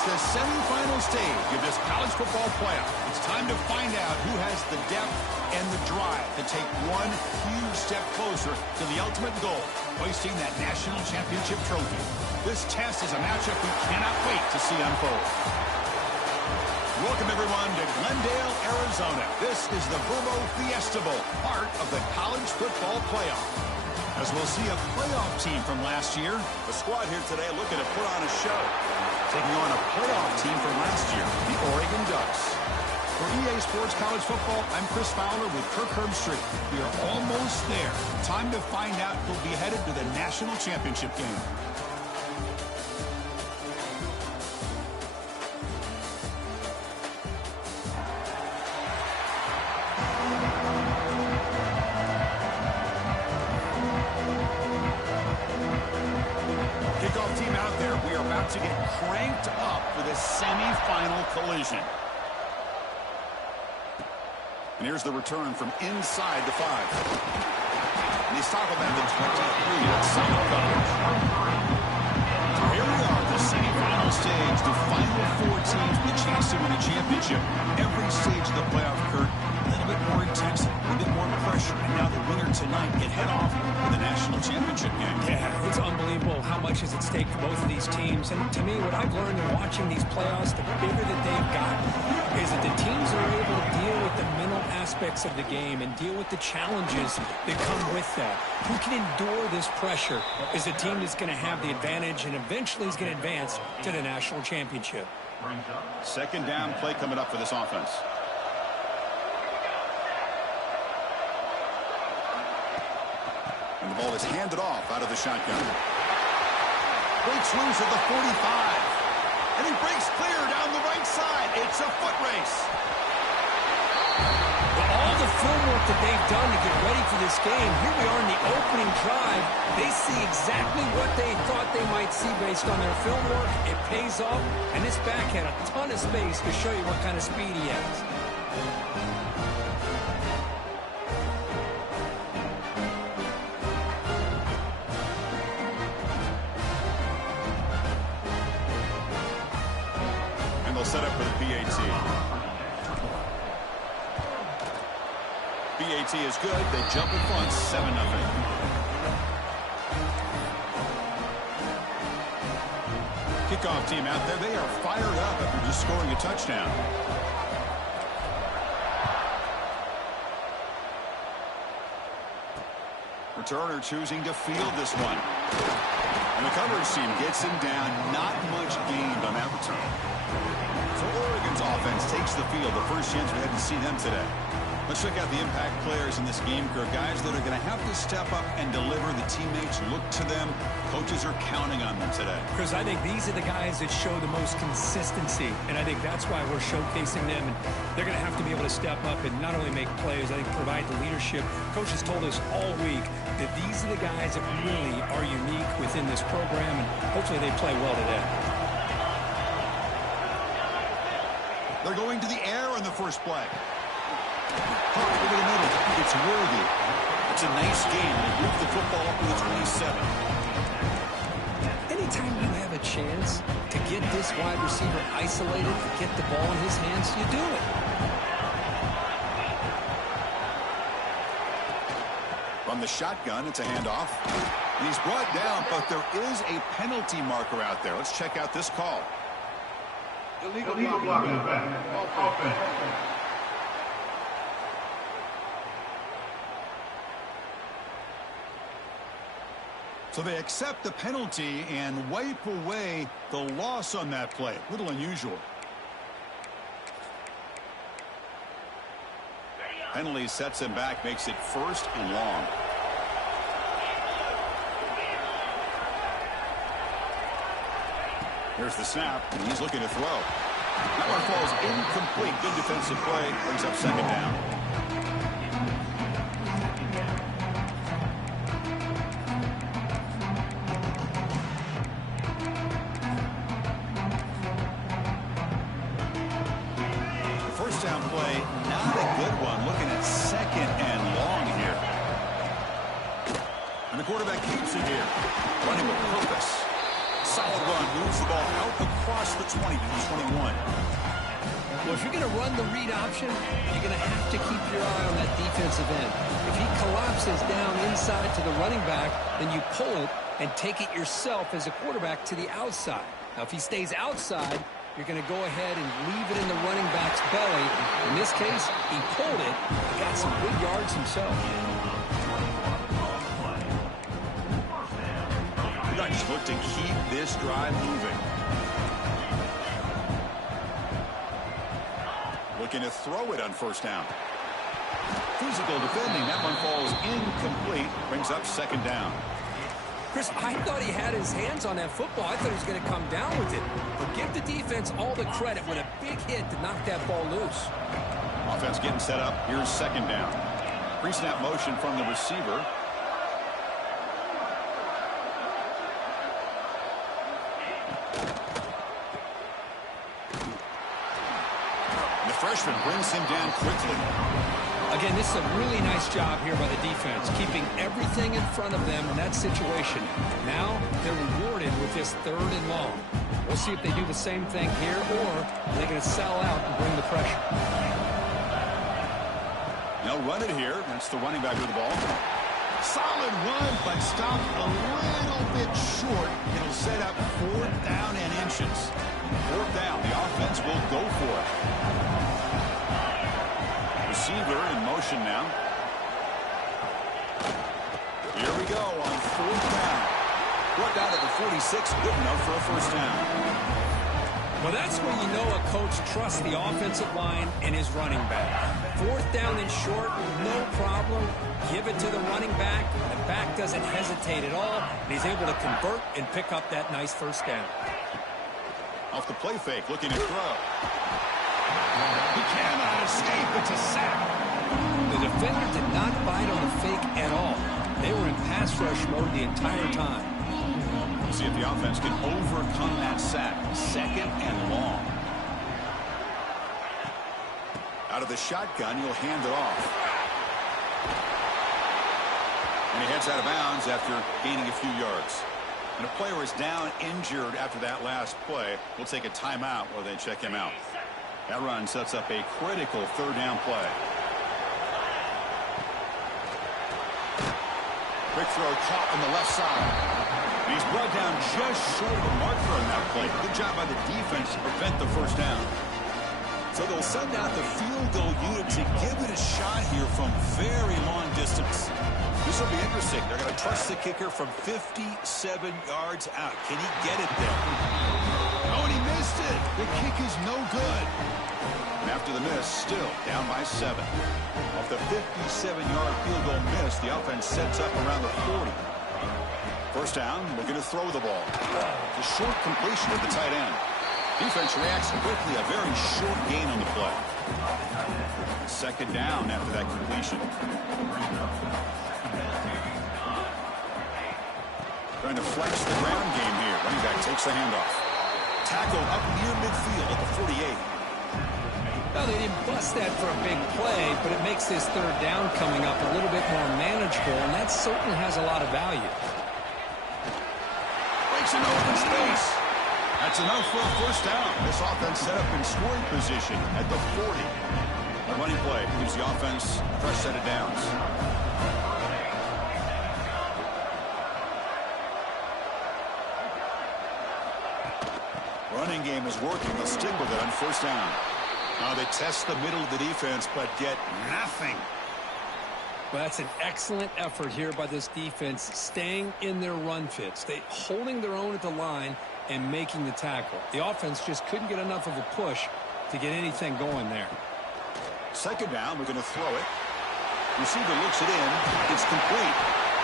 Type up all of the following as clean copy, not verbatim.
It's the semifinal stage of this college football playoff. It's time to find out who has the depth and the drive to take one huge step closer to the ultimate goal, hoisting that national championship trophy. This test is a matchup we cannot wait to see unfold. Welcome, everyone, to Glendale, Arizona. This is the Verbo Fiesta Bowl, part of the college football playoff. As we'll see a playoff team from last year. The squad here today looking to put on a show. Taking on a playoff team from last year, the Oregon Ducks. For EA Sports College Football, I'm Chris Fowler with Kirk Herbstreit. We are almost there. Time to find out who'll be headed to the national championship game. To get cranked up for this semifinal collision. And here's the return from inside the 5. And they stop about the 23 at solid coverage. Here we are at the semifinal stage, the final 4 teams with a chance to win a championship. Every stage of the playoff, Kurt, a little bit more intense, a little bit more pressure. And now the winner tonight can head off to the national championship game. Yeah, it's unbelievable how much is at stake for both of these teams. And to me, what I've learned in watching these playoffs, the bigger that they've got, is that the teams are able to deal with the mental aspects of the game and deal with the challenges that come with that. Who can endure this pressure is the team that's going to have the advantage and eventually is going to advance to the national championship. Second down play coming up for this offense. And the ball is handed off out of the shotgun. Breaks loose at the 45. And he breaks clear down the right side. It's a foot race. Well, all the film work that they've done to get ready for this game, here we are in the opening drive. They see exactly what they thought they might see based on their film work. It pays off, and this back had a ton of space to show you what kind of speed he has. Set up for the PAT. PAT is good. They jump in front, 7-0. Kickoff team out there. They are fired up after just scoring a touchdown. Returner choosing to field this one. And the coverage team gets him down. Not much gained on that return. So Oregon's offense takes the field. The first chance we had to see them today. Let's check out the impact players in this game, Kirk. Guys that are going to have to step up and deliver. The teammates look to them. Coaches are counting on them today. Chris, I think these are the guys that show the most consistency, and I think that's why we're showcasing them. And they're going to have to be able to step up and not only make plays, I think provide the leadership. Coaches told us all week that these are the guys that really are unique within this program, and hopefully they play well today. They're going to the air on the first play. Hawk over the middle. It's worthy. It's a nice game. They move the football up to the 27. Anytime you have a chance to get this wide receiver isolated, get the ball in his hands, you do it. From the shotgun, it's a handoff. And he's brought down, but there is a penalty marker out there. Let's check out this call. Illegal blocking back. Offense. So they accept the penalty and wipe away the loss on that play. A little unusual. Penalty sets him back, makes it 1st and long. Here's the snap, and he's looking to throw. That one falls incomplete. Good defensive play. Brings up 2nd down. First down play, not a good one. Looking at 2nd and long here. And the quarterback keeps it here. Running with purpose. Solid run. Moves the ball out across the 20 to the 21. Well, if you're going to run the read option, you're going to have to keep your eye on that defensive end. If he collapses down inside to the running back, then you pull it and take it yourself as a quarterback to the outside. Now, if he stays outside, you're going to go ahead and leave it in the running back's belly. In this case, he pulled it and got some good yards himself. Just look to keep this drive moving. Looking to throw it on first down. Physical defending. That one falls incomplete. Brings up second down. Chris, I thought he had his hands on that football. I thought he was going to come down with it. But give the defense all the credit with a big hit to knock that ball loose. Offense getting set up. Here's second down. Pre-snap motion from the receiver. Freshman brings him down quickly. Again, this is a really nice job here by the defense, keeping everything in front of them in that situation. Now they're rewarded with this 3rd and long. We'll see if they do the same thing here, or they're going to sell out and bring the pressure. They'll run it here. That's the running back with the ball. Solid run, but stopped a little bit short. It'll set up 4th down and inches. 4th down. The offense will go for it. Receiver in motion now. Here we go on 4th down. Brought down at the 46, good enough for a first down. Well, that's where you know a coach trusts the offensive line and his running back. 4th down and short, no problem. Give it to the running back. The back doesn't hesitate at all. And he's able to convert and pick up that nice first down. Off the play fake, looking to throw. He cannot escape. It's a sack. The defender did not bite on the fake at all. They were in pass rush mode the entire time. We'll see if the offense can overcome that sack. 2nd and long. Out of the shotgun, you'll hand it off. And he heads out of bounds after gaining a few yards. And a player is down injured after that last play. We'll take a timeout while they check him out. That run sets up a critical 3rd down play. Quick throw caught on the left side. And he's brought down just short of the marker on that play. Good job by the defense to prevent the first down. So they'll send out the field goal unit to give it a shot here from very long distance. This will be interesting. They're going to trust the kicker from 57 yards out. Can he get it there? Oh, and he missed it. The kick is no good. And after the miss, still down by 7. Off the 57-yard field goal miss, the offense sets up around the 40. First down, looking to throw the ball. The short completion of the tight end. Defense reacts quickly, a very short gain on the play. 2nd down after that completion. Trying to flex the ground game here. Running back takes the handoff. Tackle up near midfield at the 48. Well, they didn't bust that for a big play, but it makes this 3rd down coming up a little bit more manageable, and that certainly has a lot of value. Breaks an open space. That's enough for a first down. This offense set up in scoring position at the 40. A running play gives the offense a fresh set of downs. Running game is working. They'll stick with it on first down. Now they test the middle of the defense, but get nothing. Well, that's an excellent effort here by this defense, staying in their run fits. They holding their own at the line and making the tackle. The offense just couldn't get enough of a push to get anything going there. 2nd down, we're going to throw it. Receiver looks it in. It's complete.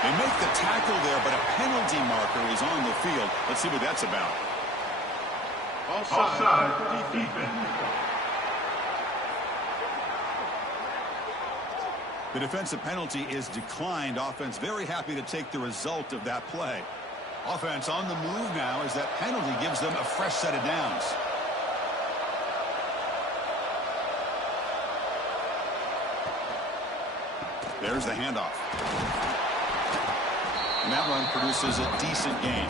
They make the tackle there, but a penalty marker is on the field. Let's see what that's about. Offside, defense. The defensive penalty is declined. Offense very happy to take the result of that play. Offense on the move now as that penalty gives them a fresh set of downs. There's the handoff. And that run produces a decent gain.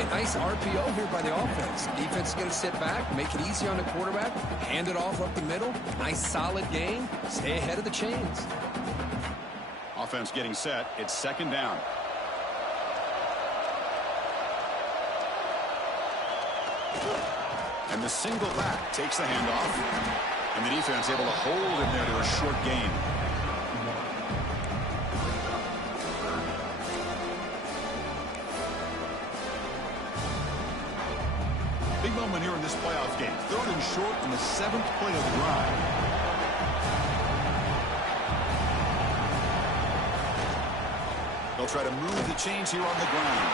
Hey, nice RPO here by the offense. Defense is going to sit back, make it easy on the quarterback, hand it off up the middle. Nice solid game. Stay ahead of the chains. Offense getting set. It's second down. And the single back takes the handoff. And the defense able to hold him there to a short gain. Big moment here in this playoff game. 3rd and short in the 7th play of the drive. They'll try to move the chains here on the ground.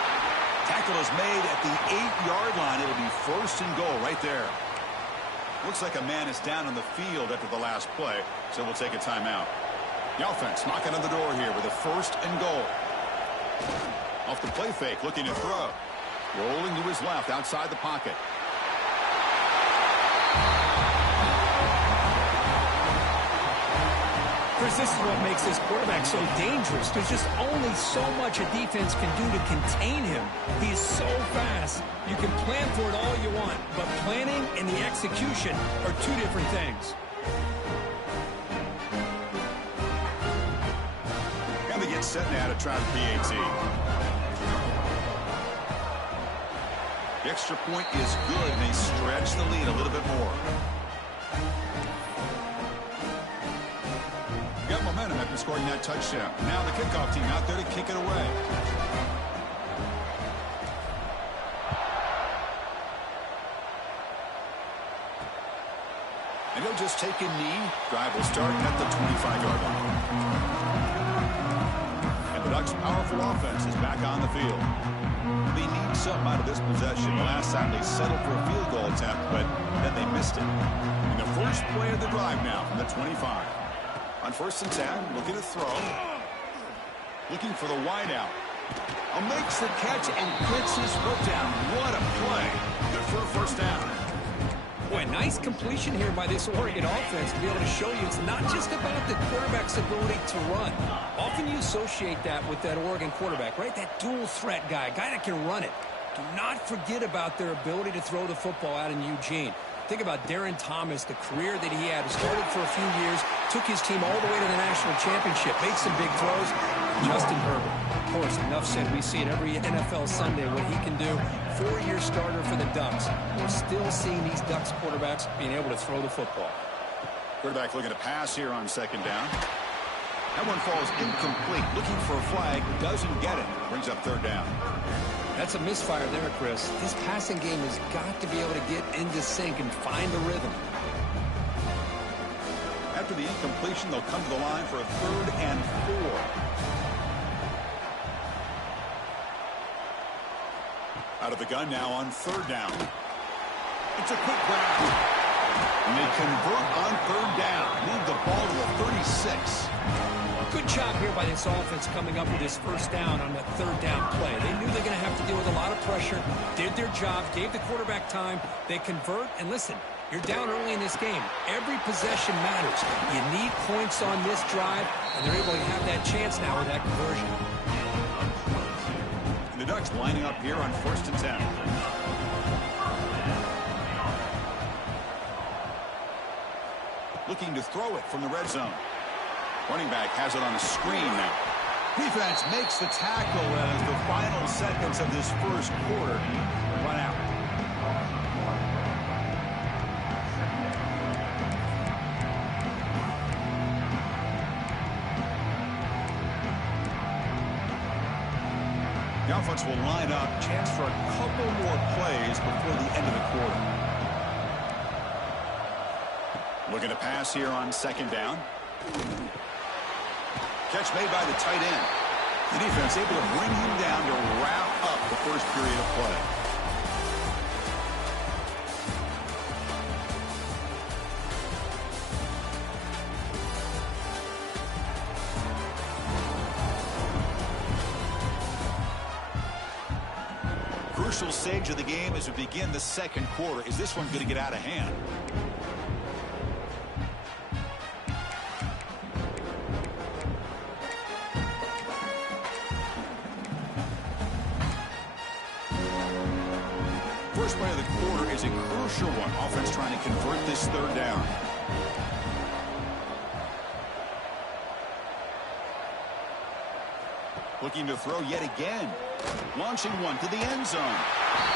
Tackle is made at the 8-yard line. It'll be 1st and goal right there. Looks like a man is down on the field after the last play, so we'll take a timeout. The offense knocking on the door here with a 1st and goal. Off the play fake, looking to throw. Rolling to his left outside the pocket. Chris, this is what makes this quarterback so dangerous. There's just only so much a defense can do to contain him. He's so fast. You can plan for it all you want, but planning and the execution are 2 different things. And they get set now to try the PAT. The extra point is good, and they stretch the lead a little bit more. Got momentum after scoring that touchdown. Now the kickoff team out there to kick it away. And he'll just take a knee. Drive will start at the 25-yard line. And the Ducks' powerful offense is back on the field. They need something out of this possession. The last time they settled for a field goal attempt, but then they missed it. And the first play of the drive now from the 25. On 1st and 10, looking to throw. Looking for the wideout. Makes the catch and gets his foot down. What a play. Good for a 1st down. Boy, nice completion here by this Oregon offense to be able to show you it's not just about the quarterback's ability to run. Often you associate that with that Oregon quarterback, right? That dual threat guy that can run it. Do not forget about their ability to throw the football out in Eugene. Think about Darren Thomas, the career that he had. He started for a few years, took his team all the way to the national championship, made some big throws. Justin Herbert, of course, enough said. We see it every NFL Sunday what he can do. 4-year starter for the Ducks. We're still seeing these Ducks quarterbacks being able to throw the football. Quarterback looking to pass here on 2nd down. That one falls incomplete. Looking for a flag, doesn't get it. Brings up 3rd down. That's a misfire there, Chris. This passing game has got to be able to get into sync and find a rhythm. After the incompletion, they'll come to the line for a 3rd and 4. Out of the gun now on 3rd down. It's a quick grab. And they convert on 3rd down. Move the ball to the 36. Good job here by this offense coming up with this 1st down on that 3rd down play. They knew they're going to have to deal with a lot of pressure, did their job, gave the quarterback time. They convert, and listen, you're down early in this game. Every possession matters. You need points on this drive, and they're able to have that chance now with that conversion. And the Ducks lining up here on 1st and 10. Looking to throw it from the red zone. Running back has it on a screen now. Defense makes the tackle as the final seconds of this 1st quarter run out. The offense will line up. Chance for a couple more plays before the end of the quarter. Looking to pass here on 2nd down. Catch made by the tight end. The defense able to bring him down to wrap up the 1st period of play. Crucial stage of the game as we begin the 2nd quarter. Is this one going to get out of hand? first play of the quarter is a crucial one. Offense trying to convert this third down. Looking to throw yet again. Launching one to the end zone.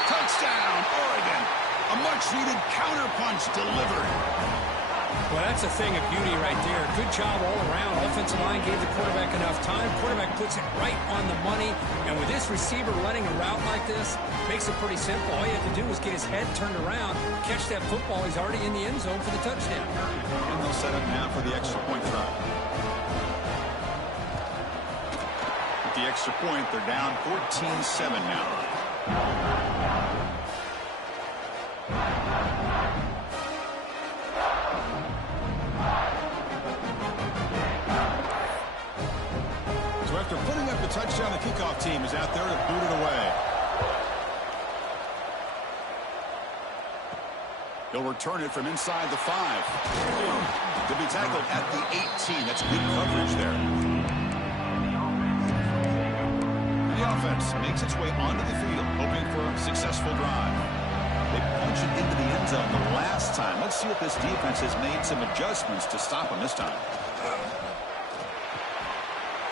Touchdown, Oregon. A much-needed counterpunch delivered. Well, that's a thing of beauty right there. Good job all around. Offensive line gave the quarterback enough time. Quarterback puts it right on the money. And with this receiver running a route like this, makes it pretty simple. All you have to do is get his head turned around, catch that football. He's already in the end zone for the touchdown. And they'll set up now for the extra point try. With the extra point, they're down 14-7 now. So after putting up the touchdown, the kickoff team is out there to boot it away. He'll return it from inside the 5. To be tackled at the 18. That's good coverage there. The offense makes its way onto the field, hoping for a successful drive. They punched it into the end zone the last time. Let's see if this defense has made some adjustments to stop them this time.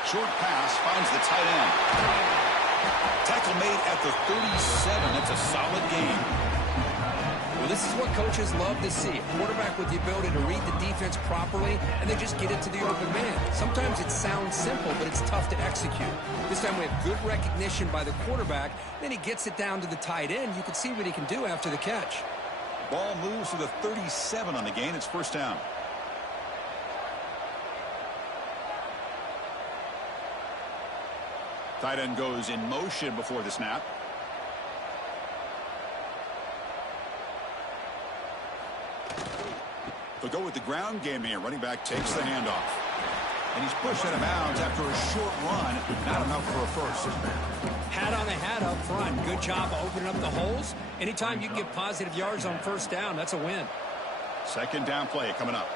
Short pass finds the tight end. Tackle made at the 37. That's a solid gain. Well, this is what coaches love to see. A quarterback with the ability to read the defense properly, and they just get it to the open man. Sometimes it sounds simple, but it's tough to execute. This time we have good recognition by the quarterback. Then he gets it down to the tight end. You can see what he can do after the catch. Ball moves to the 37 on the gain. It's first down. Tight end goes in motion before the snap. They'll go with the ground game here. Running back takes the handoff. And he's pushed out of bounds after a short run. Not enough for a first. Hat on the hat up front. Good job of opening up the holes. Anytime you can get positive yards on first down, that's a win. Second down play coming up.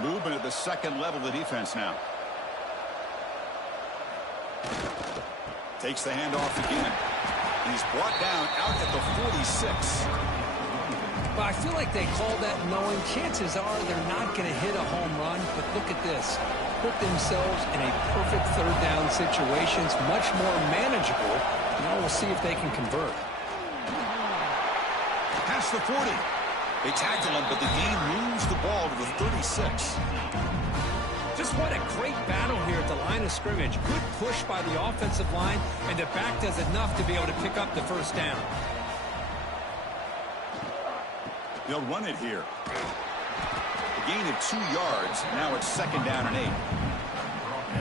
Movement at the second level of the defense now. Takes the handoff again. And he's brought down out at the 46. Well, I feel like they called that knowing chances are they're not going to hit a home run. But look at this. Put themselves in a perfect third down situation. It's much more manageable. Now we'll see if they can convert. Past the 40. They tackle him, but the gain moves the ball to the 36. Just what a great battle here at the line of scrimmage. Good push by the offensive line, and the back does enough to be able to pick up the first down. They'll run it here. A gain of 2 yards. Now it's second down and 8.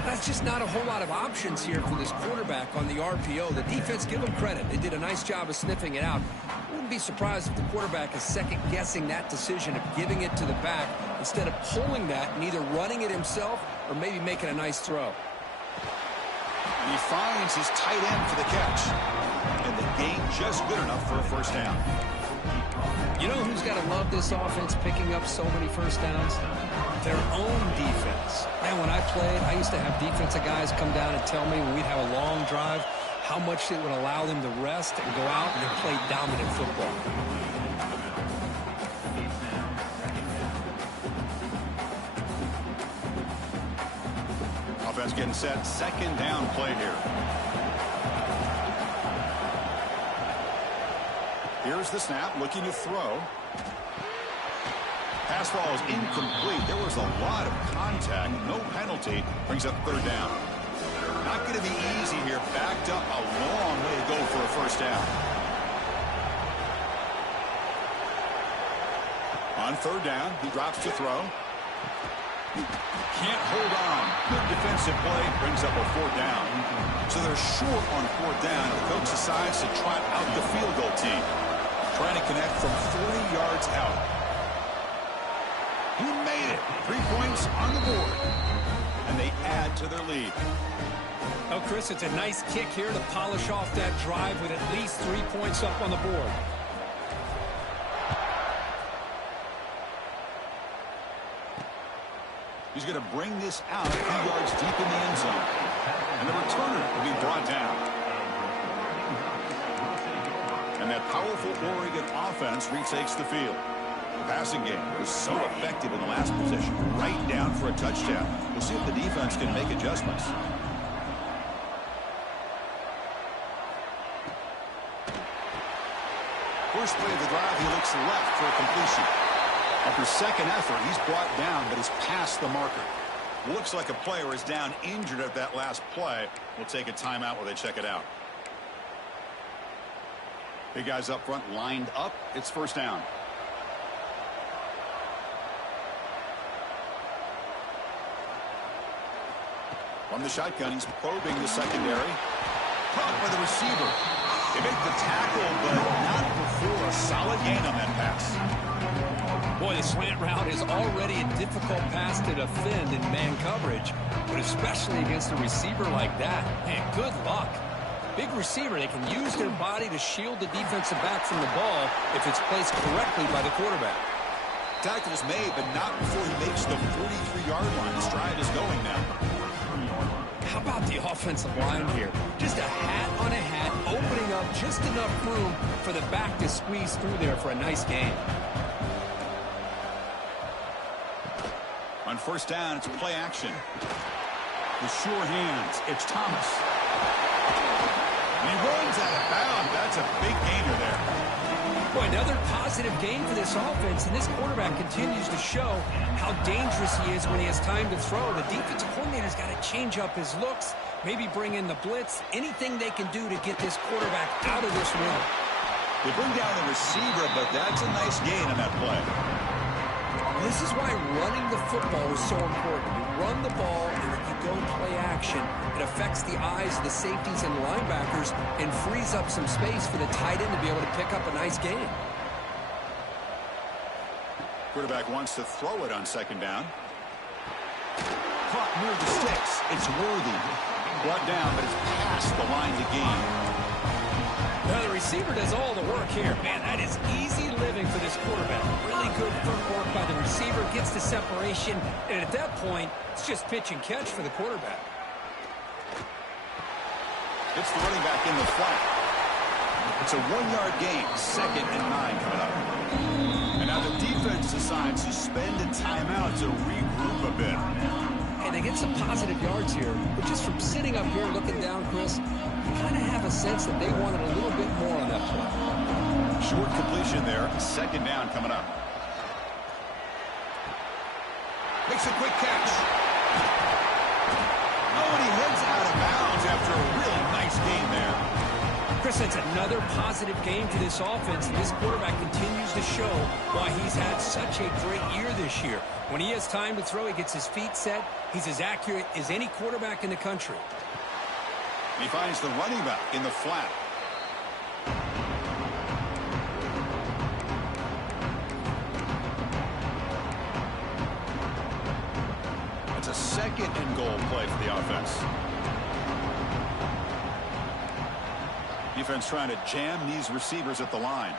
That's just not a whole lot of options here for this quarterback on the RPO. The defense, give them credit. They did a nice job of sniffing it out. Wouldn't be surprised if the quarterback is second-guessing that decision of giving it to the back instead of pulling that and either running it himself or maybe making a nice throw. And he finds his tight end for the catch. And the gain just good enough for a first down. You know who's got to love this offense picking up so many first downs? Their own defense. Man, when I played, I used to have defensive guys come down and tell me when we'd have a long drive how much it would allow them to rest and go out and play dominant football. Offense getting set. Second down play here. Here's the snap, looking to throw. Pass ball is incomplete. There was a lot of contact. No penalty. Brings up third down. Not going to be easy here. Backed up a long way to go for a first down. On third down, he drops to throw. Can't hold on. Good defensive play. Brings up a fourth down. So they're short on fourth down. The coach decides to trot out the field goal team. Trying to connect from 40 yards out. He made it. 3 points on the board. And they add to their lead. Oh, Chris, it's a nice kick here to polish off that drive with at least 3 points up on the board. He's going to bring this out a few yards deep in the end zone. And the returner will be brought down. that powerful Oregon offense retakes the field. The passing game was so effective in the last possession, right down for a touchdown. We'll see if the defense can make adjustments. First play of the drive, he looks left for a completion. After second effort, he's brought down, but is past the marker. Looks like a player is down injured at that last play. We'll take a timeout while they check it out. Big guys up front lined up. It's first down. From the shotgun, he's probing the secondary. Caught by the receiver. They make the tackle, but not before a solid gain on that pass. Boy, the slant route is already a difficult pass to defend in man coverage, but especially against a receiver like that. Man, good luck. Big receiver, they can use their body to shield the defensive back from the ball if it's placed correctly by the quarterback. Tackle is made, but not before he makes the 43-yard line. The stride is going now. How about the offensive line here? Just a hat on a hat, opening up just enough room for the back to squeeze through there for a nice gain. On first down, it's play action. With sure hands, it's Thomas. And he runs out of bounds. That's a big gainer there. Boy, another positive gain for this offense, and this quarterback continues to show how dangerous he is when he has time to throw. The defensive coordinator's got to change up his looks, maybe bring in the blitz, anything they can do to get this quarterback out of this rhythm. They bring down the receiver, but that's a nice gain on that play. This is why running the football is so important. You run the ball, and if you go play action, it affects the eyes of the safeties and linebackers and frees up some space for the tight end to be able to pick up a nice gain. Quarterback wants to throw it on second down. Caught near the sticks. It's Worthy. Brought down, but it's past the line to gain. Now the receiver does all the work here. Man, that is easy living for this quarterback. Really good footwork by the receiver, gets the separation, and at that point, it's just pitch and catch for the quarterback. It's the running back in the flat. It's a 1-yard gain, 2nd and 9 coming up. And now the defense decides to spend a timeout to regroup a bit. And they get some positive yards here, but just from sitting up here looking down, Chris, you kind of have a sense that they wanted a little bit more on that play. Short completion there, 2nd down coming up. Makes a quick catch. Oh, and he heads out of bounds after a really nice gain there. Chris, that's another positive game for this offense, and this quarterback continues to show why he's had such a great year this year. When he has time to throw, he gets his feet set. He's as accurate as any quarterback in the country. He finds the running back in the flat. It's a 2nd and goal play for the offense. Defense trying to jam these receivers at the line.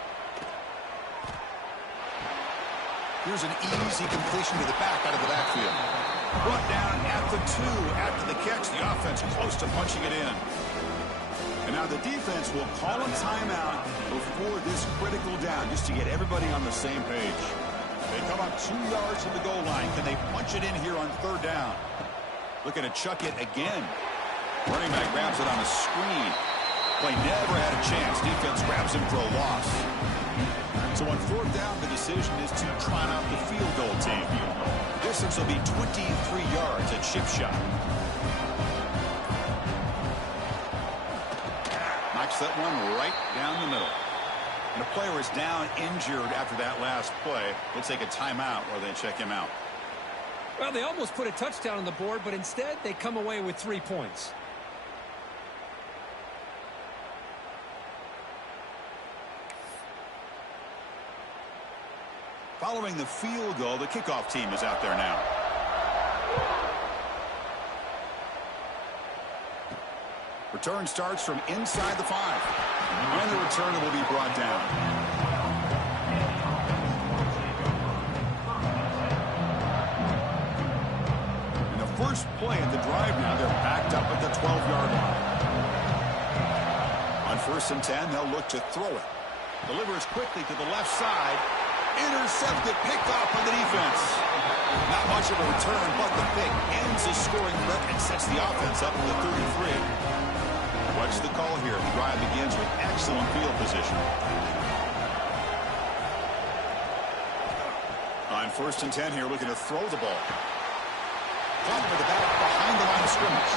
Here's an easy completion to the back out of the backfield. Brought down at the 2 after the catch. The offense close to punching it in. And now the defense will call a timeout before this critical down, just to get everybody on the same page. They come up 2 yards from the goal line. Can they punch it in here on 3rd down? Looking to chuck it again. Running back grabs it on a screen. Play never had a chance. Defense grabs him for a loss. So on 4th down, the decision is to try out the field goal team. Distance will be 23 yards at chip shot. Knocks that one right down the middle. And a player is down injured after that last play. We'll take a timeout while they check him out. Well, they almost put a touchdown on the board, but instead they come away with 3 points. Following the field goal, the kickoff team is out there now. Return starts from inside the 5. And the returner will be brought down. And the first play at the drive now, they're backed up at the 12-yard line. On 1st and 10, they'll look to throw it. Delivers quickly to the left side. Intercepted, picked off by the defense. Not much of a return, but the pick ends the scoring threat and sets the offense up to the 33. What's the call here? The drive begins with excellent field position. On 1st and 10 here, looking to throw the ball. Caught with the back behind the line of scrimmage.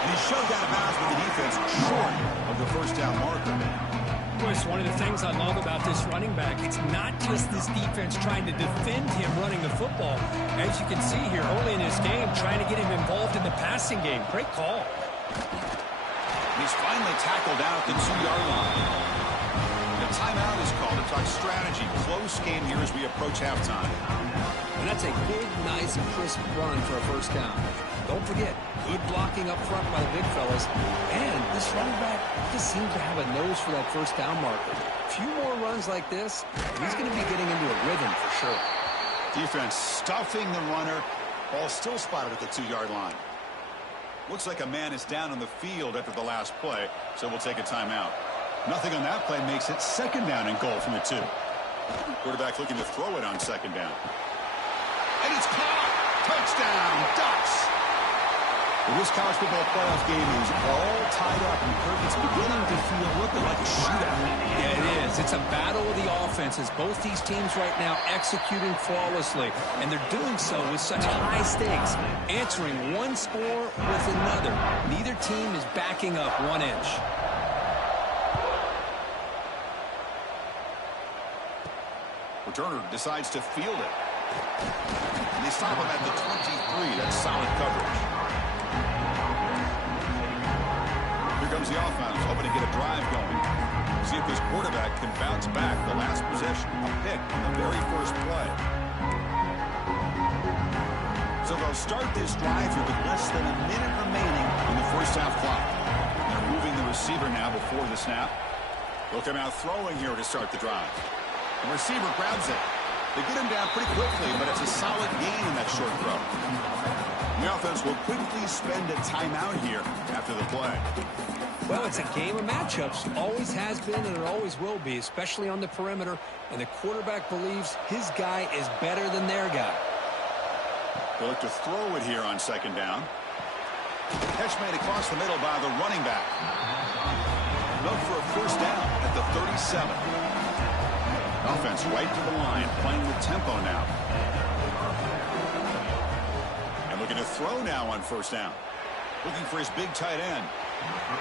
And he's shoved out of bounds with the defense short of the first down marker. Chris, one of the things I love about this running back, it's not just this defense trying to defend him running the football. As you can see here early in this game, trying to get him involved in the passing game. Great call. He's finally tackled out at the 2-yard line. The timeout is called to talk strategy. Close game here as we approach halftime. And that's a big, nice, crisp run for a first down. Don't forget, good blocking up front by the big fellas. And this running back just seems to have a nose for that first down marker. A few more runs like this, he's going to be getting into a rhythm for sure. Defense stuffing the runner. Ball still spotted at the 2-yard line. Looks like a man is down on the field after the last play, so we'll take a timeout. Nothing on that play makes it 2nd down and goal from the 2. Quarterback looking to throw it on 2nd down. And it's caught! Touchdown, Ducks! Well, this college football playoff game is all tied up, and Kirk, it's beginning to feel looking like a shootout. Yeah, it is. It's a battle of the offenses. Both these teams right now executing flawlessly, and they're doing so with such high stakes, answering one score with another. Neither team is backing up 1 inch. Returner decides to field it. And they stop him at the 23. That's solid coverage. Here comes the offense, hoping to get a drive going. See if this quarterback can bounce back the last possession. A pick on the very first play. So they'll start this drive here with less than a minute remaining in the first half clock. They're moving the receiver now before the snap. They'll come out throwing here to start the drive. The receiver grabs it. They get him down pretty quickly, but it's a solid gain in that short throw. The offense will quickly spend a timeout here after the play. Well, it's a game of matchups. Always has been, and it always will be, especially on the perimeter. And the quarterback believes his guy is better than their guy. They'll look to throw it here on 2nd down. Catch made across the middle by the running back. Look for a first down at the 37. Offense right to the line, playing with tempo now. And looking to throw now on 1st down. Looking for his big tight end.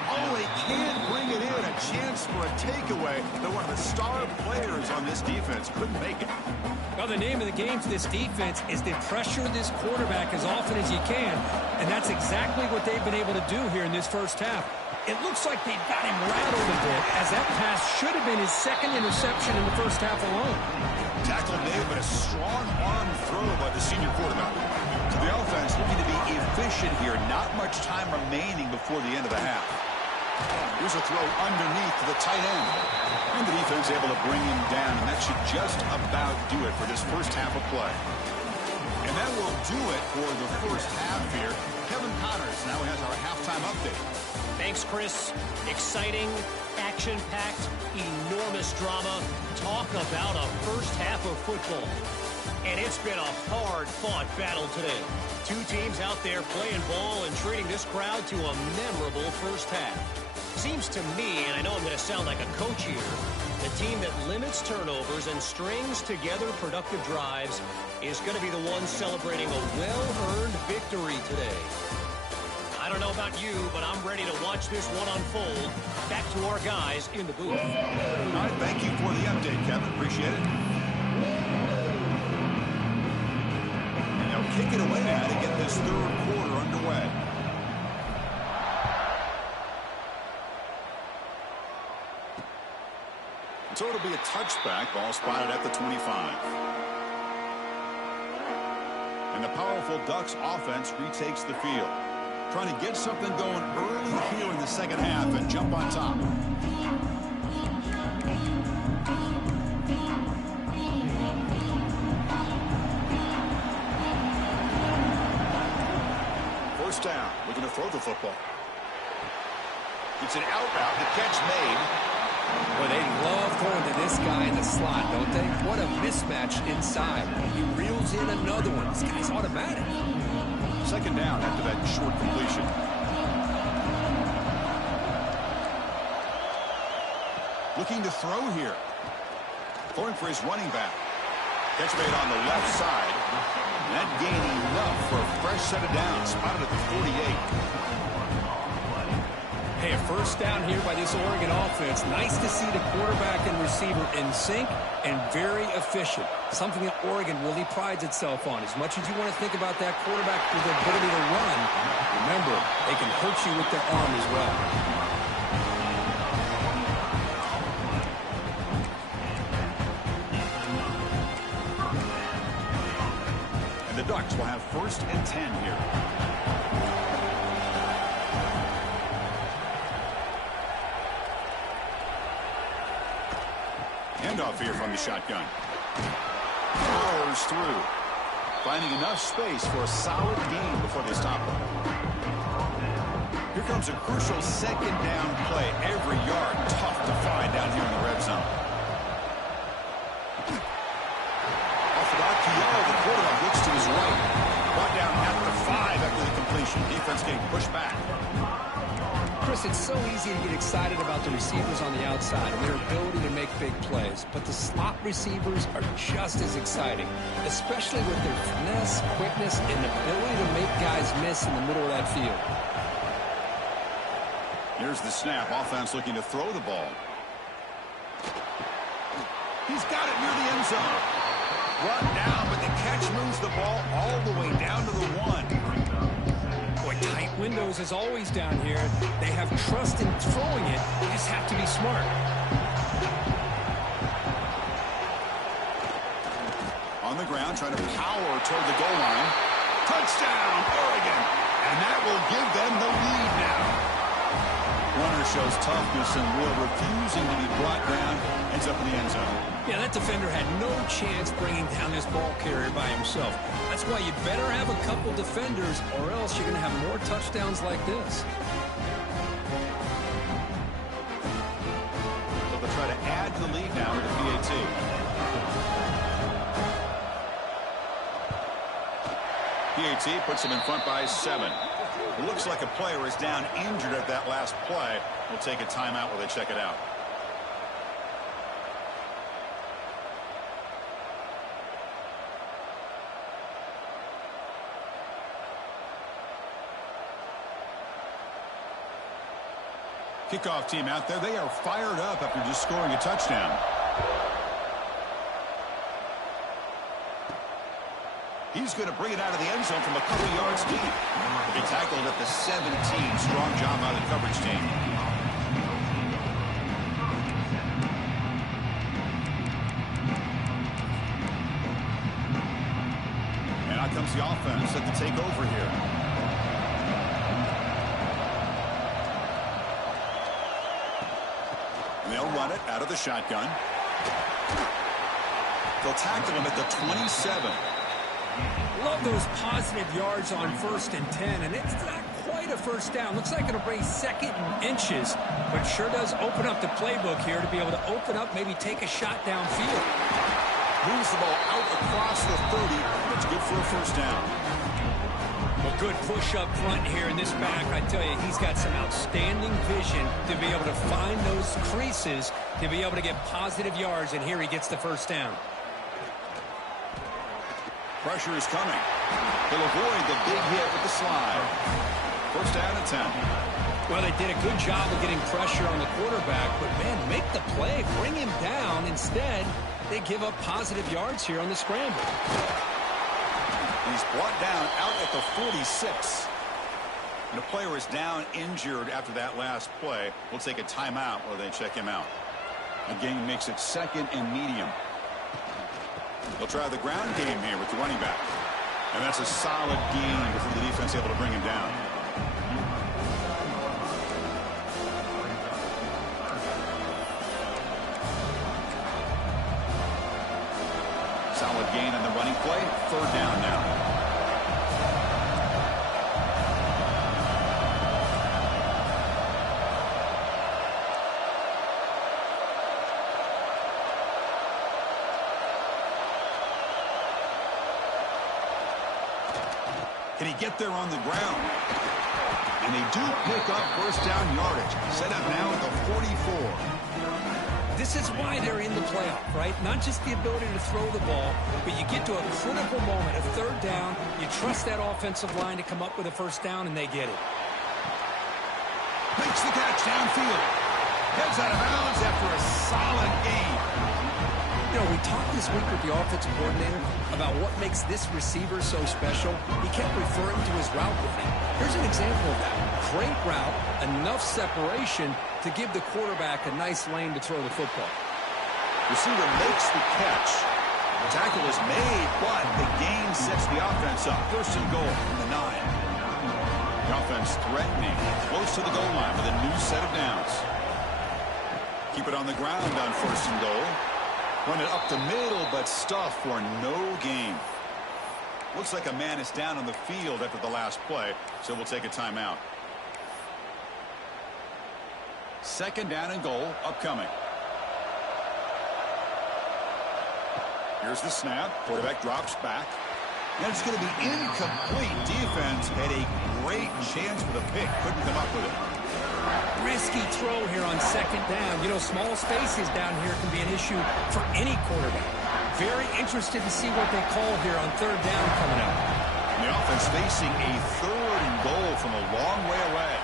Oh, they can't bring it in. A chance for a takeaway. They're one of the star players on this defense. Couldn't make it. Well, the name of the game for this defense is to pressure this quarterback as often as you can. And that's exactly what they've been able to do here in this first half. It looks like they've got him rattled a bit, as that pass should have been his 2nd interception in the first half alone. Tackle made, but a strong arm throw by the senior quarterback. So the offense looking to be efficient here. Not much time remaining before the end of the half. Here's a throw underneath to the tight end. And the defense able to bring him down, and that should just about do it for this first half of play. And that will do it for the first half here. Kevin Connors now has our halftime update. Thanks, Chris. Exciting, action-packed, enormous drama. Talk about a first half of football. And it's been a hard-fought battle today. Two teams out there playing ball and treating this crowd to a memorable first half. Seems to me, and I know I'm going to sound like a coach here, the team that limits turnovers and strings together productive drives is going to be the one celebrating a well-earned victory today. I don't know about you, but I'm ready to watch this one unfold. Back to our guys in the booth. All right, thank you for the update, Kevin. Appreciate it. And they'll kick it away now to get this 3rd quarter underway. So it'll be a touchback. Ball spotted at the 25. And the powerful Ducks offense retakes the field. Trying to get something going early here in the second half and jump on top. First down, looking to throw the football. It's an out route, the catch made. Well, they love throwing to this guy in the slot, don't they? What a mismatch inside. He reels in another one. This guy's automatic. Second down after that short completion. Looking to throw here. Throwing for his running back. Catch made on the left side. And that gained enough for a fresh set of downs. Spotted at the 48. Hey, a first down here by this Oregon offense. Nice to see the quarterback and receiver in sync and very efficient. Something that Oregon really prides itself on. As much as you want to think about that quarterback with the ability to run, remember, they can hurt you with their arm as well. And the Ducks will have 1st and 10 here. Handoff here from the shotgun. Powers through. Finding enough space for a solid gain before they stop him. Here comes a crucial second down play. Every yard tough to find down here in the red zone. Off of Ncaa, the quarterback looks to his right. Brought down at the 5 after the completion. Defense getting pushed back. Chris, it's so easy to get excited about the receivers on the outside and their ability to make big plays, but the slot receivers are just as exciting, especially with their finesse, quickness, and ability to make guys miss in the middle of that field. Here's the snap. Offense looking to throw the ball. He's got it near the end zone. Brought down, but the catch moves the ball all the way down to the 1. Tight windows as always down here. They have trust in throwing it. They just have to be smart. On the ground, trying to power toward the goal line. Touchdown, Oregon! And that will give them the lead now. Runner shows toughness and will, refusing to be brought down. Ends up in the end zone. Yeah, that defender had no chance bringing down this ball carrier by himself. That's why you better have a couple defenders, or else you're going to have more touchdowns like this. So they'll try to add to the lead now with the PAT. PAT puts them in front by 7. Looks like a player is down injured at that last play. We'll take a timeout while they check it out. Kickoff team out there. They are fired up after just scoring a touchdown. He's going to bring it out of the end zone from a couple yards deep. They tackled at the 17. Strong job by the coverage team. And out comes the offense set to take over here. And they'll run it out of the shotgun. They'll tackle him at the 27. Love those positive yards on 1st and 10, and it's not quite a first down. Looks like it'll bring 2nd and inches, but sure does open up the playbook here to be able to open up, maybe take a shot downfield. Moves the ball out across the 30. That's good for a first down. Well, good push up front here in this back. I tell you, he's got some outstanding vision to be able to find those creases, to be able to get positive yards, and here he gets the first down. Pressure is coming. He'll avoid the big hit with the slide. First down and 10. Well, they did a good job of getting pressure on the quarterback, but, man, make the play. Bring him down. Instead, they give up positive yards here on the scramble. He's brought down out at the 46. And the player is down injured after that last play. We'll take a timeout while they check him out. Again, makes it 2nd and medium. They'll try the ground game here with the running back. And that's a solid gain before the defense able to bring him down. Solid gain on the running play. 3rd down now. Can he get there on the ground? And they do pick up first down yardage. Set up now at the 44. This is why they're in the playoff, right? Not just the ability to throw the ball, but you get to a critical moment, a third down. You trust that offensive line to come up with a first down, and they get it. Makes the catch downfield. Heads out of bounds after a solid game. You know, we talked this week with the offensive coordinator about what makes this receiver so special. He kept referring to his route running. Here's an example of that. Great route, enough separation to give the quarterback a nice lane to throw the football. Receiver makes the catch. The tackle is made, but the gain sets the offense up. First and goal from the 9. The offense threatening, close to the goal line with a new set of downs. Keep it on the ground on first and goal. Run it up the middle, but stuff for no gain. Looks like a man is down on the field after the last play, so we'll take a timeout. Second down and goal upcoming. Here's the snap. Quarterback drops back. And it's going to be incomplete. Defense had a great chance for the pick. Couldn't come up with it. Risky throw here on second down. You know, small spaces down here can be an issue for any quarterback. Very interested to see what they call here on third down coming up. The offense facing a third and goal from a long way away.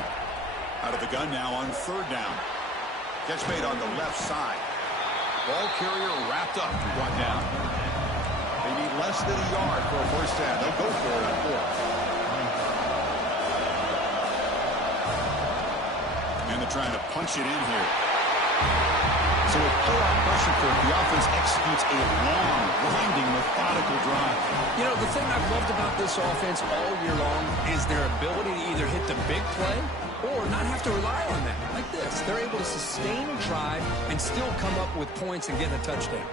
Out of the gun now on third down. Catch made on the left side. Ball carrier wrapped up and brought down. They need less than a yard for a first down. They'll go for it on fourth. And they're trying to punch it in here. So with playoff pressure for it, the offense executes a long, winding, methodical drive. You know, the thing I've loved about this offense all year long is their ability to either hit the big play or not have to rely on that. Like this. They're able to sustain a drive and still come up with points and get a touchdown.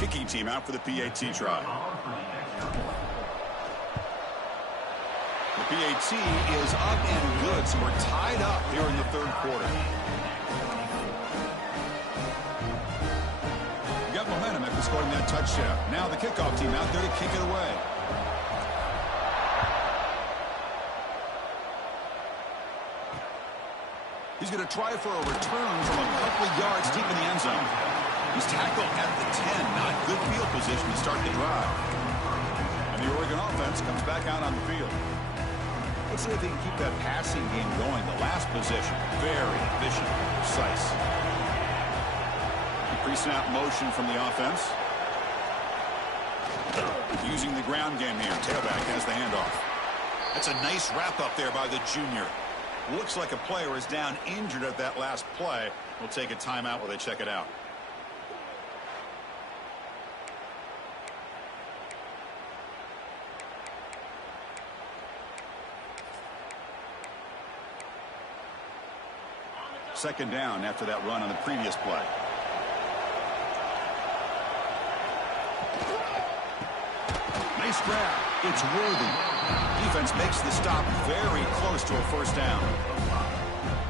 Kicking team out for the PAT try. The PAT is up and good, so we're tied up here in the third quarter. We got momentum after scoring that touchdown. Now the kickoff team out there to kick it away. He's going to try for a return from a couple of yards deep in the end zone. He's tackled at the 10. Not good field position to start the drive. And the Oregon offense comes back out on the field. Let's see if they can keep that passing game going. The last possession, very efficient, precise. The pre-snap motion from the offense. Using the ground game here. Tailback has the handoff. That's a nice wrap up there by the junior. Looks like a player is down injured at that last play. We'll take a timeout while they check it out. Second down after that run on the previous play. Nice grab. It's worthy. Defense makes the stop very close to a first down.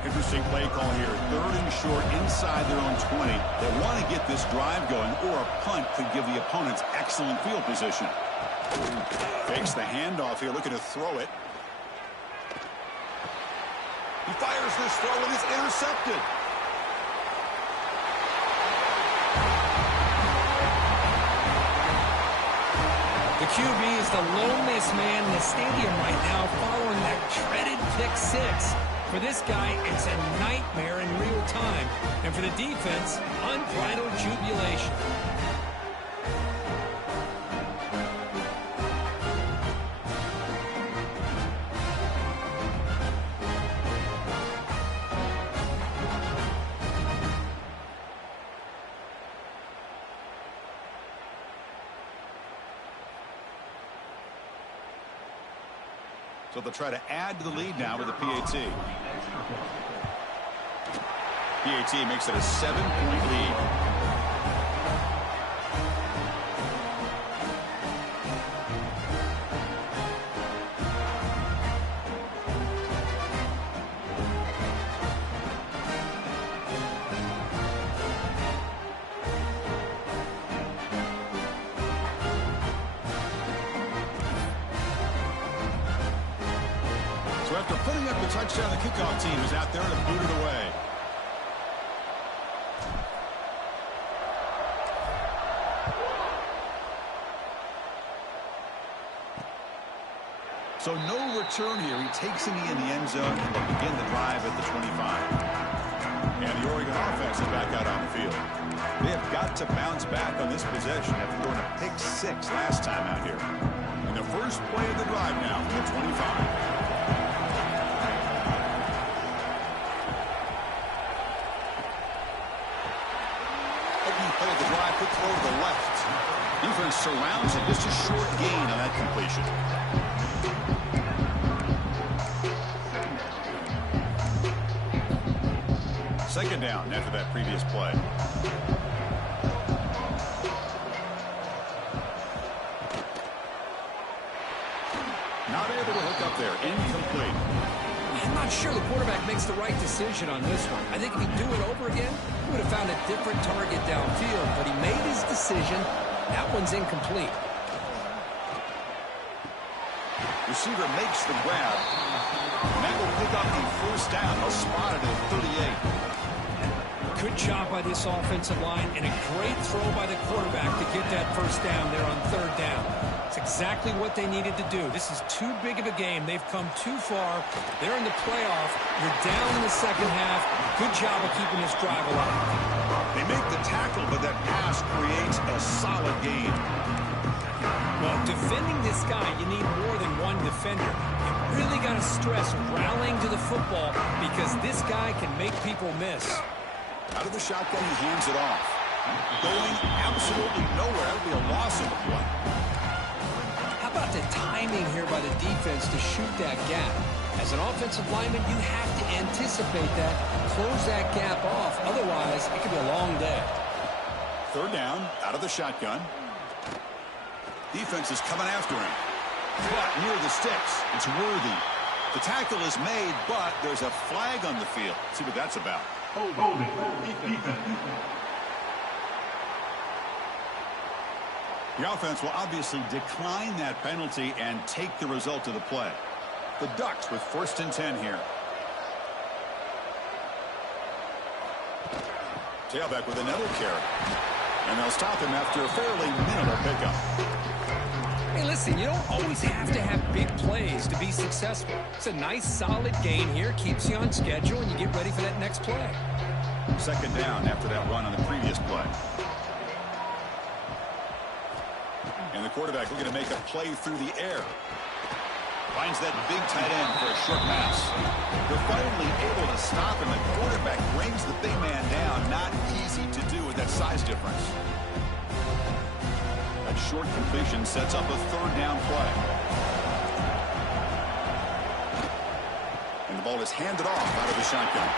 Interesting play call here. Third and short inside their own 20. They want to get this drive going, or a punt could give the opponents excellent field position. Fakes the handoff here, looking to throw it. He fires this throw and it's intercepted. The QB is the loneliest man in the stadium right now following that dreaded pick six. For this guy, it's a nightmare in real time. And for the defense, unbridled jubilation. So they'll try to add to the lead now with the PAT. PAT makes it a 7-point lead. Putting up the touchdown, the kickoff team is out there to boot it away. So no return here. He takes it in the end zone and will begin the drive at the 25. And the Oregon offense is back out on the field. They have got to bounce back on this possession after throwing a pick 6 last time out here. And the first play of the drive now from the 25. Opening play of the drive, quick throw to the left. Defense surrounds it. Just a short gain on that completion. Second down after that previous play. Not able to hook up there. Incomplete. I'm not sure the quarterback makes the right decision on this one. I think if he'd do it over again, he would have found a different target downfield. But he made his decision. That one's incomplete. Receiver makes the grab. And that will pick up the first down. He'll spot it at 38. Good job by this offensive line and a great throw by the quarterback to get that first down there on third down. It's exactly what they needed to do. This is too big of a game. They've come too far. They're in the playoff. You're down in the second half. Good job of keeping this drive alive. They make the tackle, but that pass creates a solid gain. Well, defending this guy, you need more than one defender. You really got to stress rallying to the football because this guy can make people miss. Out of the shotgun, he hands it off. Going absolutely nowhere. That would be a loss of the play. How about the timing here by the defense to shoot that gap? As an offensive lineman, you have to anticipate that, close that gap off. Otherwise, it could be a long day. Third down, out of the shotgun. Defense is coming after him. But near the sticks, it's Worthy. The tackle is made, but there's a flag on the field. Let's see what that's about. Holding. The offense will obviously decline that penalty and take the result of the play. The Ducks with 1st and 10 here. Tailback with another carry. And they'll stop him after a fairly minimal pickup. Hey, listen, you don't always have to have big plays to be successful. It's a nice, solid gain here. Keeps you on schedule, and you get ready for that next play. Second down after that run on the previous play. And the quarterback looking to make a play through the air. Finds that big tight end for a short pass. They're finally able to stop him. The quarterback brings the big man down. Not easy to do with that size difference. That short completion sets up a third down play. And the ball is handed off out of the shotgun.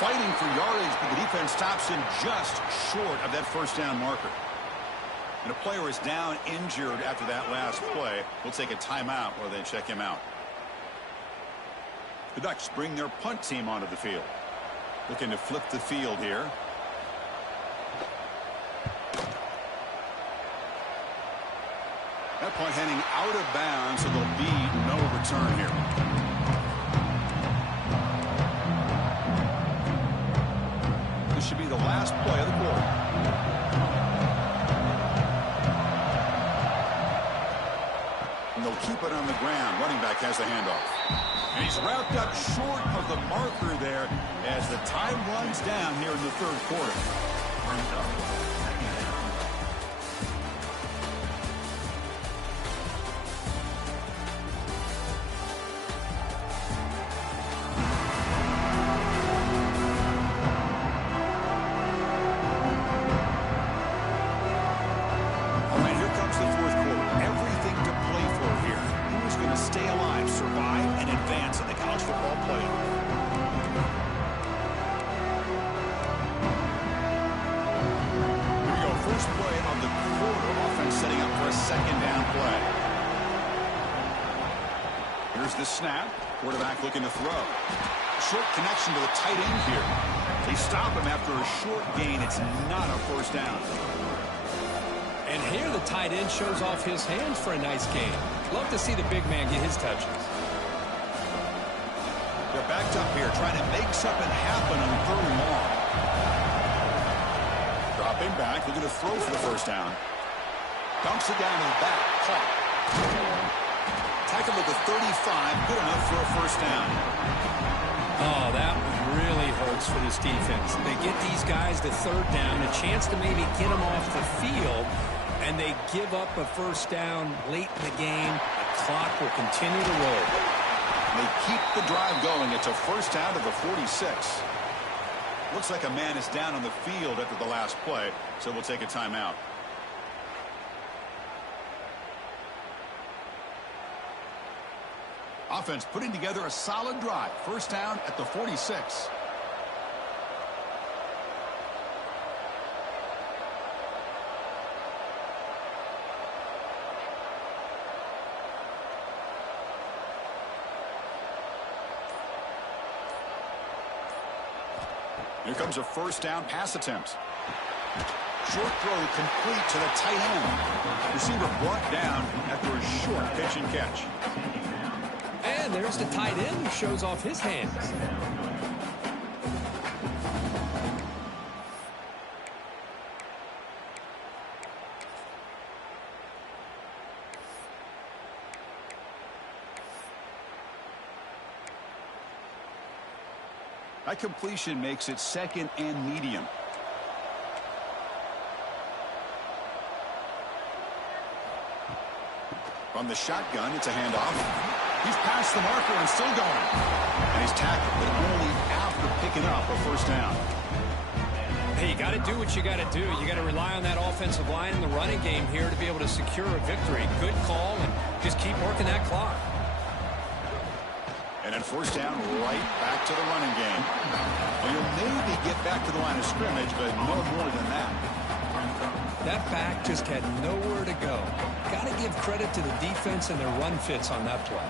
Fighting for yardage, but the defense stops him just short of that first down marker. And a player is down injured after that last play. We'll take a timeout while they check him out. The Ducks bring their punt team onto the field. Looking to flip the field here. That punt heading out of bounds, so there'll be no return here. This should be the last play of the quarter. And they'll keep it on the ground. Running back has the handoff. And he's wrapped up short of the marker there as the time runs down here in the third quarter. The snap. Quarterback looking to throw. Short connection to the tight end here. They stop him after a short gain. It's not a first down. And here the tight end shows off his hands for a nice gain. Love to see the big man get his touches. Backed up here, trying to make something happen on 3rd and long. Dropping back, looking to throw for the first down. Dumps it down to the back. Caught. Tackled at the 35. Good enough for a first down. Oh, that really hurts for this defense. They get these guys to 3rd down, a chance to maybe get them off the field, and they give up a first down late in the game. The clock will continue to roll. They keep the drive going. It's a first down to the 46. Looks like a man is down on the field after the last play, so we'll take a timeout. Offense putting together a solid drive. First down at the 46. Here comes a first down pass attempt. Short throw complete to the tight end. Receiver brought down after a short pitch and catch. And there's the tight end who shows off his hands. That completion makes it 2nd and medium. From the shotgun, it's a handoff. He's past the marker and still going. And he's tackled, but only after picking up a first down. Hey, you got to do what you got to do. You got to rely on that offensive line in the running game here to be able to secure a victory. Good call, and just keep working that clock. And then first down, right back to the running game. Well, you'll maybe get back to the line of scrimmage, but no more than that. That back just had nowhere to go. Got to give credit to the defense and their run fits on that play.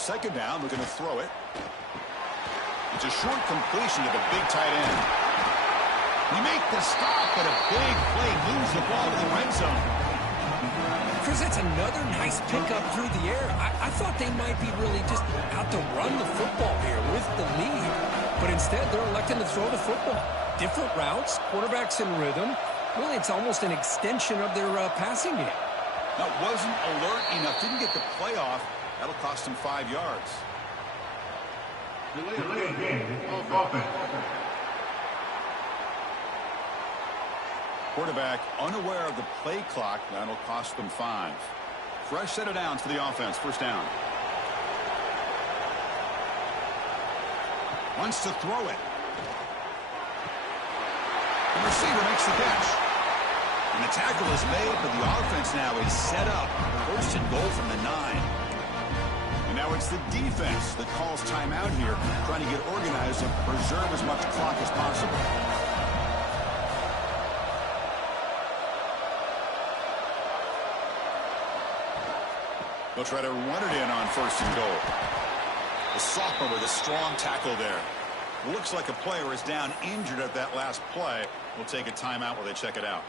Second down, looking to throw it. It's a short completion to the big tight end. We make the stop, but a big play moves the ball to the red zone. Chris, that's another nice pickup through the air. I thought they might be really just out to run the football here with the lead. But instead, they're electing to throw the football. Different routes, quarterbacks in rhythm. Really, it's almost an extension of their passing game. That wasn't alert enough. Didn't get the play off. That'll cost him 5 yards. Delay game. Offense. Quarterback unaware of the play clock. That'll cost them 5. Fresh set of downs for the offense. First down. Wants to throw it. The receiver makes the catch. And the tackle is made, but the offense now is set up. First and goal from the 9. And now it's the defense that calls timeout here, trying to get organized and preserve as much clock as possible. They'll try to run it in on first and goal. The sophomore with a strong tackle there. Looks like a player is down injured at that last play. We'll take a timeout while they check it out.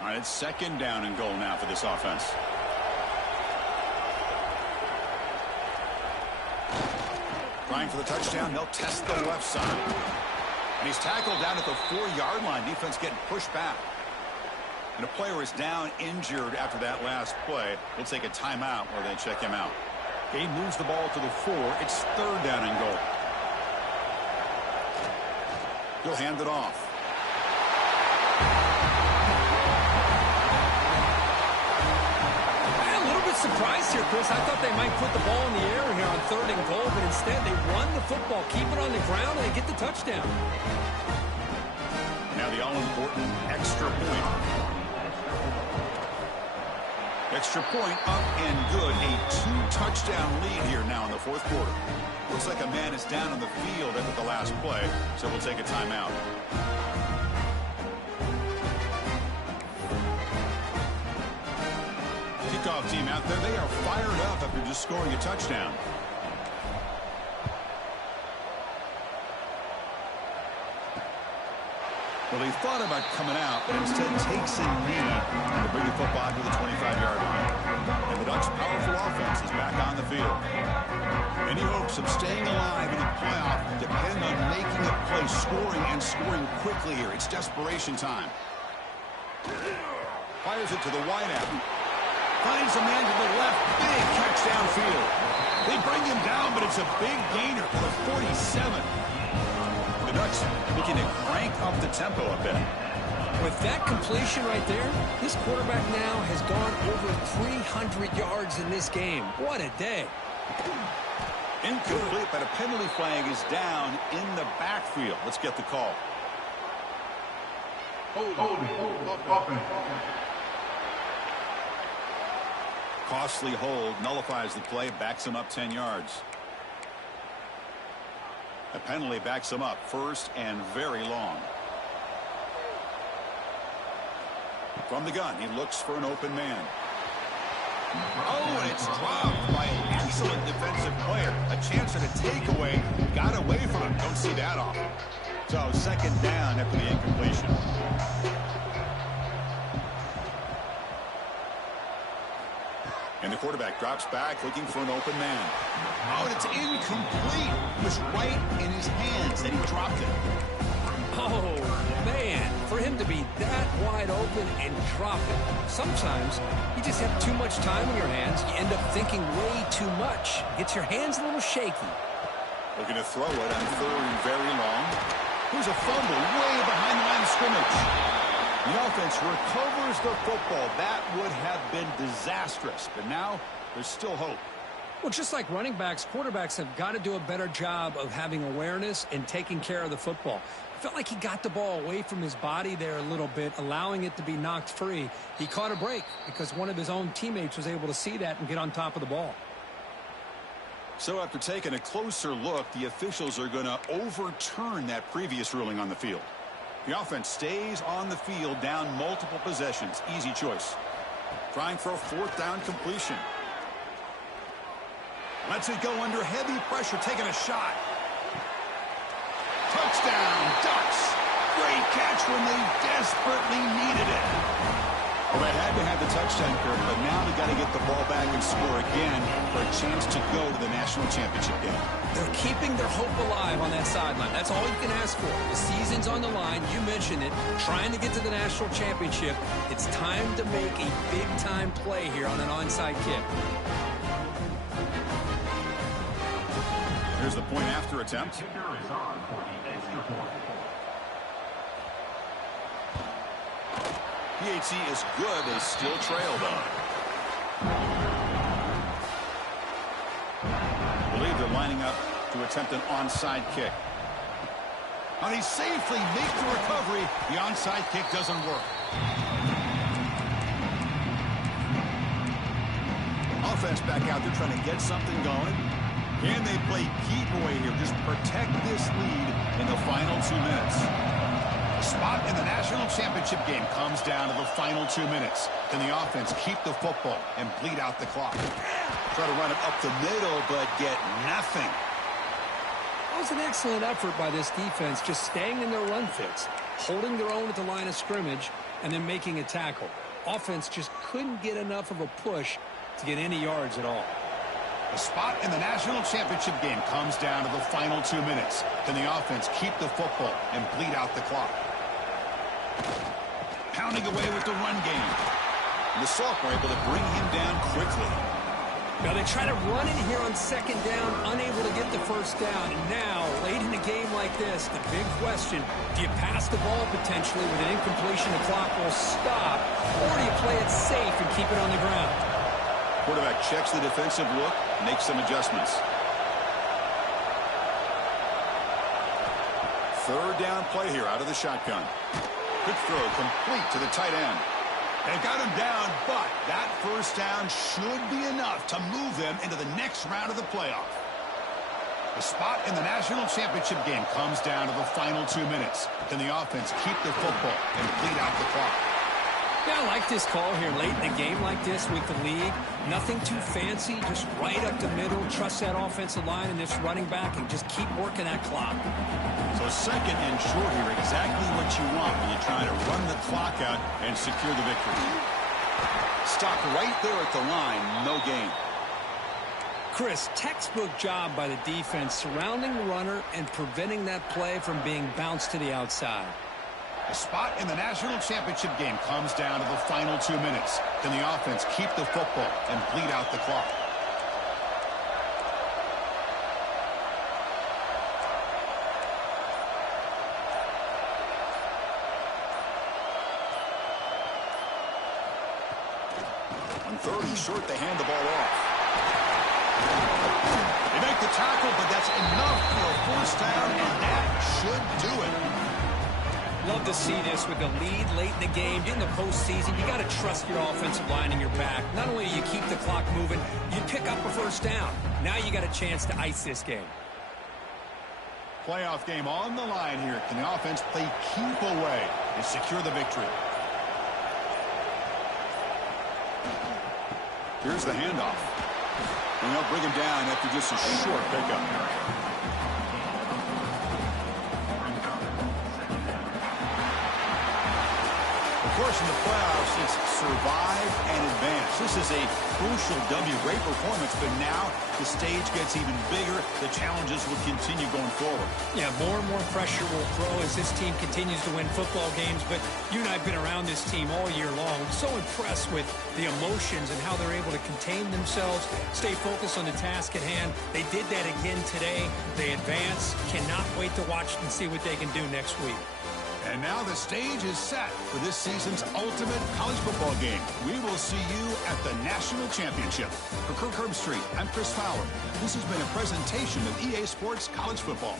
All right, it's second down and goal now for this offense. Trying for the touchdown. They'll test the left side. And he's tackled down at the 4-yard line. Defense getting pushed back. And a player is down injured after that last play. We'll take a timeout where they check him out. He moves the ball to the 4. It's third down and goal. He'll hand it off. A little bit surprised here, Chris. I thought they might put the ball in the air here on third and goal, but instead they run the football, keep it on the ground, and they get the touchdown. Now the all-important extra point. Extra point up and good. A 2-touchdown lead here now in the fourth quarter. Looks like a man is down on the field after the last play, so we'll take a timeout. Kickoff team out there. They are fired up after just scoring a touchdown. Well, he thought about coming out, but instead takes a knee to bring the football to the 25-yard line. And the Ducks' powerful offense is back on the field. Any hopes of staying alive in the playoff depend on making a play, scoring, and scoring quickly here. It's desperation time. Fires it to the wideout. Finds a man to the left. Big catch downfield. They bring him down, but it's a big gainer for the 47. The Ducks looking to crank up the tempo a bit. With that completion right there, this quarterback now has gone over 300 yards in this game. What a day. Incomplete, but a penalty flag is down in the backfield. Let's get the call. Offense. Costly hold nullifies the play, backs him up 10 yards. A penalty backs him up first and very long. From the gun, he looks for an open man. Oh, and it's dropped by an excellent defensive player. A chance at a takeaway. Got away from him. Don't see that often. So second down after the incompletion. And the quarterback drops back looking for an open man. Oh, and it's incomplete. It was right in his hands that he dropped it. Oh, man, for him to be that wide open and drop it. Sometimes you just have too much time in your hands. You end up thinking way too much. Gets your hands a little shaky. Looking to throw it on third and very long. Here's a fumble way behind the line of scrimmage. The offense recovers the football. That would have been disastrous, but now there's still hope. Well, just like running backs, quarterbacks have got to do a better job of having awareness and taking care of the football. I felt like he got the ball away from his body there a little bit, allowing it to be knocked free. He caught a break because one of his own teammates was able to see that and get on top of the ball. So after taking a closer look, the officials are going to overturn that previous ruling on the field. The offense stays on the field down multiple possessions. Easy choice. Trying for a fourth down completion. Lets it go under heavy pressure, taking a shot. Touchdown, Ducks. Great catch when they desperately needed it. Well, they had to have the touchdown, Kirk, but now they got to get the ball back and score again for a chance to go to the national championship game. They're keeping their hope alive on that sideline. That's all you can ask for. The season's on the line. You mentioned it. Trying to get to the national championship. It's time to make a big-time play here on an onside kick. Here's the point after attempt. PAT is good. They still trail, though. I believe they're lining up to attempt an onside kick. And he safely makes the recovery. The onside kick doesn't work. Offense back out there trying to get something going. Can they play keep away here? Just protect this lead in the final 2 minutes. The spot in the national championship game comes down to the final 2 minutes. Can the offense keep the football and bleed out the clock? Try to run it up the middle, but get nothing. That was an excellent effort by this defense, just staying in their run fits, holding their own at the line of scrimmage, and then making a tackle. Offense just couldn't get enough of a push to get any yards at all. The spot in the national championship game comes down to the final 2 minutes. Can the offense keep the football and bleed out the clock? Pounding away with the run game. And the Salk were able to bring him down quickly. Now they try to run it here on second down, unable to get the first down. And now, late in a game like this, the big question, do you pass the ball potentially with an incompletion? The clock will stop. Or do you play it safe and keep it on the ground? Quarterback checks the defensive look, makes some adjustments. Third down play here out of the shotgun. Quick throw complete to the tight end. They've got him down, but that first down should be enough to move them into the next round of the playoff. The spot in the national championship game comes down to the final 2 minutes. Can the offense keep the football and bleed out the clock? Yeah, I like this call here late in the game like this with the lead. Nothing too fancy, just right up the middle. Trust that offensive line and this running back and just keep working that clock. So second and short here, exactly what you want when you're trying to run the clock out and secure the victory. Stopped right there at the line, no gain. Chris, textbook job by the defense surrounding the runner and preventing that play from being bounced to the outside. The spot in the national championship game comes down to the final 2 minutes. Can the offense keep the football and bleed out the clock? On third and short, they hand the ball off. They make the tackle, but that's enough for a first down, and that should do it. Love to see this with the lead late in the game. In the postseason, you got to trust your offensive line in your back. Not only do you keep the clock moving, you pick up a first down. Now you got a chance to ice this game. Playoff game on the line here. Can the offense play keep away and secure the victory? Here's the handoff. And they'll bring him down after just a short pickup. Of course, in the playoffs, it's survive and advance. This is a crucial W. Great performance, but now the stage gets even bigger. The challenges will continue going forward. Yeah, more and more pressure will grow as this team continues to win football games, but you and I have been around this team all year long. So impressed with the emotions and how they're able to contain themselves, stay focused on the task at hand. They did that again today. They advance. Cannot wait to watch and see what they can do next week. And now the stage is set for this season's ultimate college football game. We will see you at the National Championship. For Kirk Herbstreit, I'm Chris Fowler. This has been a presentation of EA Sports College Football.